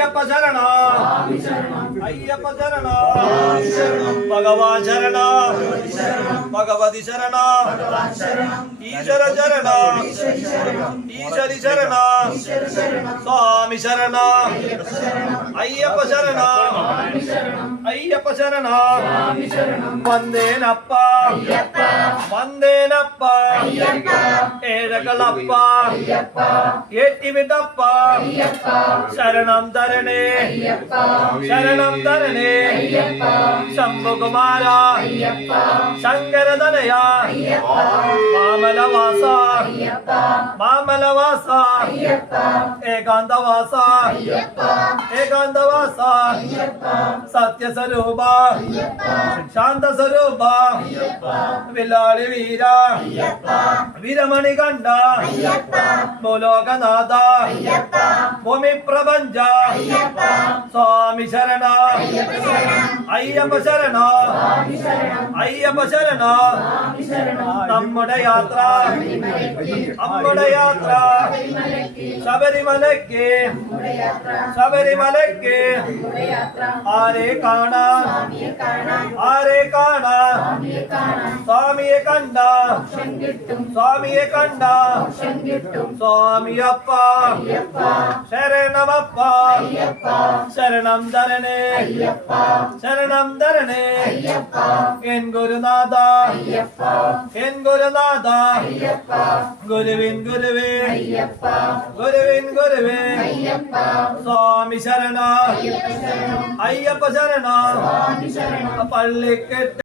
അയ്യപ്പ ശരണം അയ്യപ്പ ശരണം ഭഗവാൻ ശരണം ഭഗവതി ശരണം ഈശ്വര ശരണം ഈശ്വരി ശരണം സ്വാമി ശരണം അയ്യപ്പ ശരണം അയ്യപ്പ ശരണം വന്ദേനപ്പ വന്ദേനപ്പ ഏഴകളപ്പ ഏറ്റിവിട്ടപ്പ ശരണം തരണേ ശരണം തരണേ ശംഭുകുമാര ശങ്കരതനയ മാമലവാസ മാമലവാസ ഏകാന്തവാസ ഏകാന്തവാസ സത്യസ്വരൂപ ശാന്തസ്വരൂപ വില്ലാളി വീര വീരമണി കണ്ട ഭൂലോകനാഥ ഭൂമി പ്രപഞ്ച സ്വാമി ശരണ അയ്യപ്പ ശരണ അയ്യപ്പ ശരണ നമ്മുടെ യാത്ര നമ്മുടെ യാത്ര ശബരിമലയ്ക്ക് ശബരിമലയ്ക്ക് ആരെ കാണാൻ ആരെ കാണാൻ സ്വാമിയെ കണ്ട സ്വാമിയെ കണ്ട സ്വാമിയപ്പ ശരണമപ്പ ശരണം തരണേ ശരണം തരണേ എൻ ഗുരുനാഥ എൻ ഗുരുനാഥ ഗുരുവിൻ ഗുരുവേ ഗുരുവിൻ ഗുരുവേ സ്വാമി ശരണ അയ്യപ്പ ശരണ പള്ളിക്കെട്ട്